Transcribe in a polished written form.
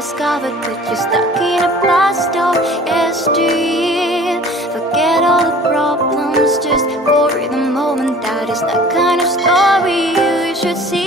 discovered that you're stuck in a blast of yesteryear. Forget all the problems just for the moment. That is the kind of story you should see.